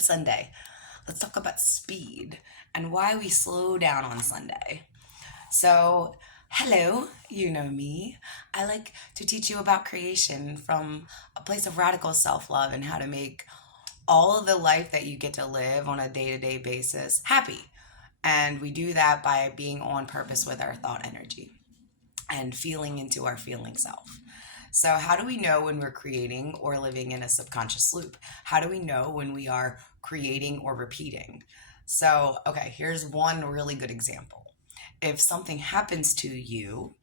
Sunday. Let's talk about speed and why we slow down on Sunday. So, hello, you know me. I like to teach you about creation from a place of radical self love and how to make all of the life that you get to live on a day to day basis happy. And we do that by being on purpose with our thought energy and feeling into our feeling self. So, how do we know when we're creating or living in a subconscious loop? How do we know when we are creating or repeating? So, okay, here's one really good example. If something happens to you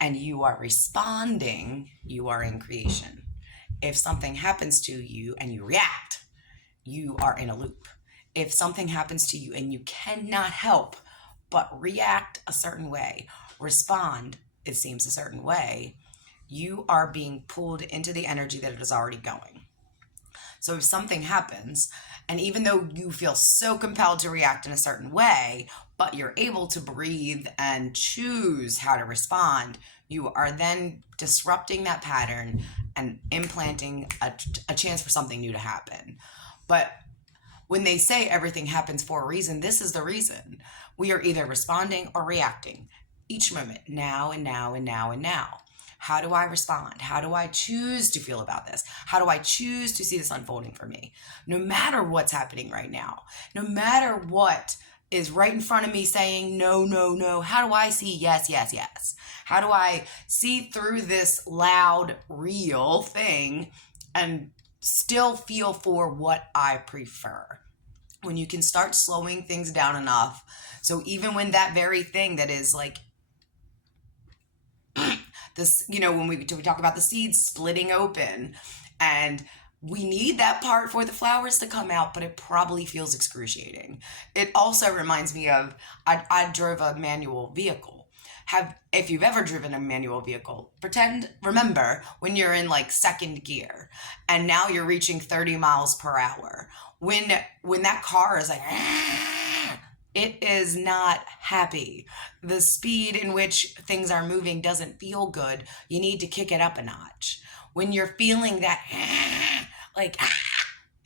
and you are responding, you are in creation. If something happens to you and you react, you are in a loop. If something happens to you and you cannot help but react a certain way, respond, it seems, a certain way, you are being pulled into the energy that it is already going. So if something happens, and even though you feel so compelled to react in a certain way, but you're able to breathe and choose how to respond, you are then disrupting that pattern and implanting a chance for something new to happen. But when they say everything happens for a reason, this is the reason. We are either responding or reacting each moment, now and now and now and now. How do I respond? How do I choose to feel about this? How do I choose to see this unfolding for me? No matter what's happening right now, no matter what is right in front of me saying no, no, no, how do I see yes, yes, yes? How do I see through this loud, real thing and still feel for what I prefer? When you can start slowing things down enough, so even when that very thing that is like, this, when we talk about the seeds splitting open, and we need that part for the flowers to come out, but it probably feels excruciating. It also reminds me of, I drove a manual vehicle. If you've ever driven a manual vehicle, remember when you're in like second gear and now you're reaching 30 miles per hour. When that car is like, it is not happy. The speed in which things are moving doesn't feel good. You need to kick it up a notch. When you're feeling that,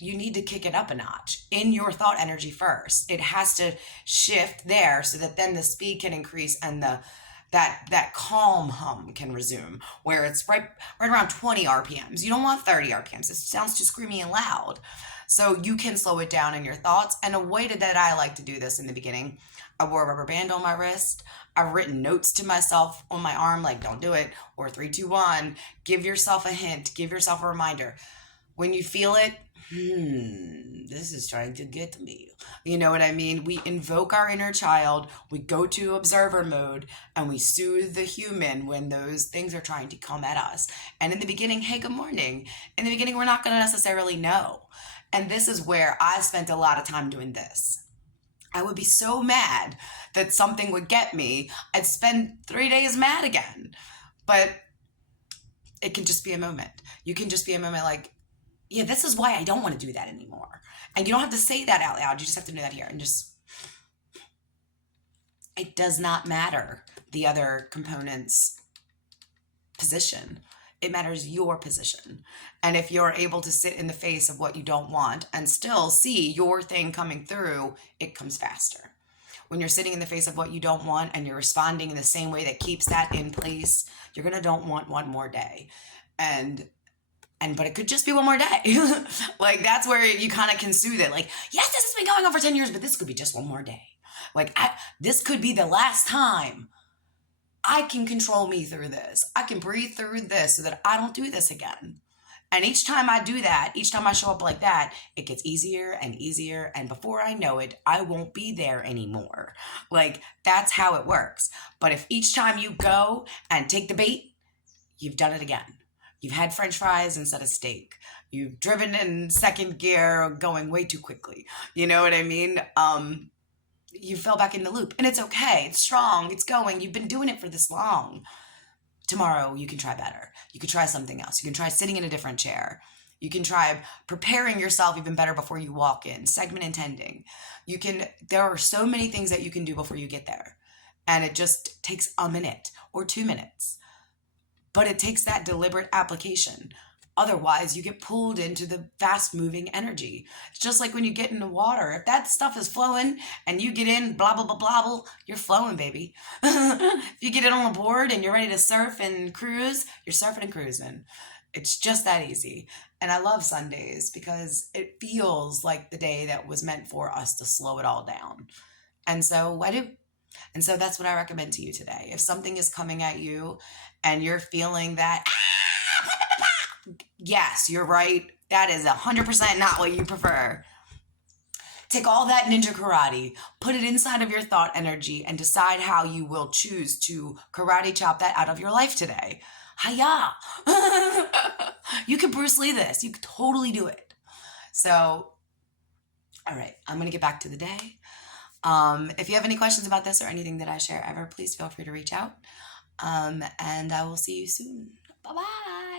you need to kick it up a notch in your thought energy first. It has to shift there so that then the speed can increase and that calm hum can resume, where it's right around 20 RPMs. You don't want 30 RPMs. It sounds too screamy and loud. So you can slow it down in your thoughts. And a way that I like to do this in the beginning, I wore a rubber band on my wrist. I've written notes to myself on my arm, like don't do it, or 3, 2, 1. Give yourself a hint. Give yourself a reminder. When you feel it, this is trying to get me. You know what I mean? We invoke our inner child, we go to observer mode, and we soothe the human when those things are trying to come at us. And in the beginning, hey, good morning. In the beginning, we're not going to necessarily know. And this is where I spent a lot of time doing this. I would be so mad that something would get me. I'd spend 3 days mad again. But it can just be a moment. You can just be a moment like, yeah, this is why I don't want to do that anymore. And you don't have to say that out loud. You just have to know that here. And it does not matter the other component's position. It matters your position. And if you're able to sit in the face of what you don't want and still see your thing coming through, it comes faster. When you're sitting in the face of what you don't want and you're responding in the same way that keeps that in place, you're going to don't want one more day. But it could just be one more day. Like, that's where you kind of can soothe it. Like, yes, this has been going on for 10 years, but this could be just one more day. Like, this could be the last time I can control me through this. I can breathe through this so that I don't do this again. And each time I do that, each time I show up like that, it gets easier and easier. And before I know it, I won't be there anymore. Like, that's how it works. But if each time you go and take the bait, you've done it again. You've had French fries instead of steak. You've driven in second gear going way too quickly. You know what I mean? You fell back in the loop. And it's okay. It's strong. It's going. You've been doing it for this long. Tomorrow, you can try better. You can try something else. You can try sitting in a different chair. You can try preparing yourself even better before you walk in. Segment intending. There are so many things that you can do before you get there. And it just takes a minute or 2 minutes. But it takes that deliberate application. Otherwise, you get pulled into the fast moving energy. It's just like when you get into water. If that stuff is flowing and you get in, blah, blah, blah, blah, blah, you're flowing, baby. If you get it on a board and you're ready to surf and cruise, you're surfing and cruising. It's just that easy. And I love Sundays because it feels like the day that was meant for us to slow it all down. And so I do. And so that's what I recommend to you today. If something is coming at you and you're feeling that, yes, you're right. That is 100% not what you prefer. Take all that ninja karate, put it inside of your thought energy, and decide how you will choose to karate chop that out of your life today. Hiya! You can Bruce Lee this. You can totally do it. So, all right, I'm going to get back to the day. If you have any questions about this or anything that I share ever, please feel free to reach out. And I will see you soon. Bye-bye.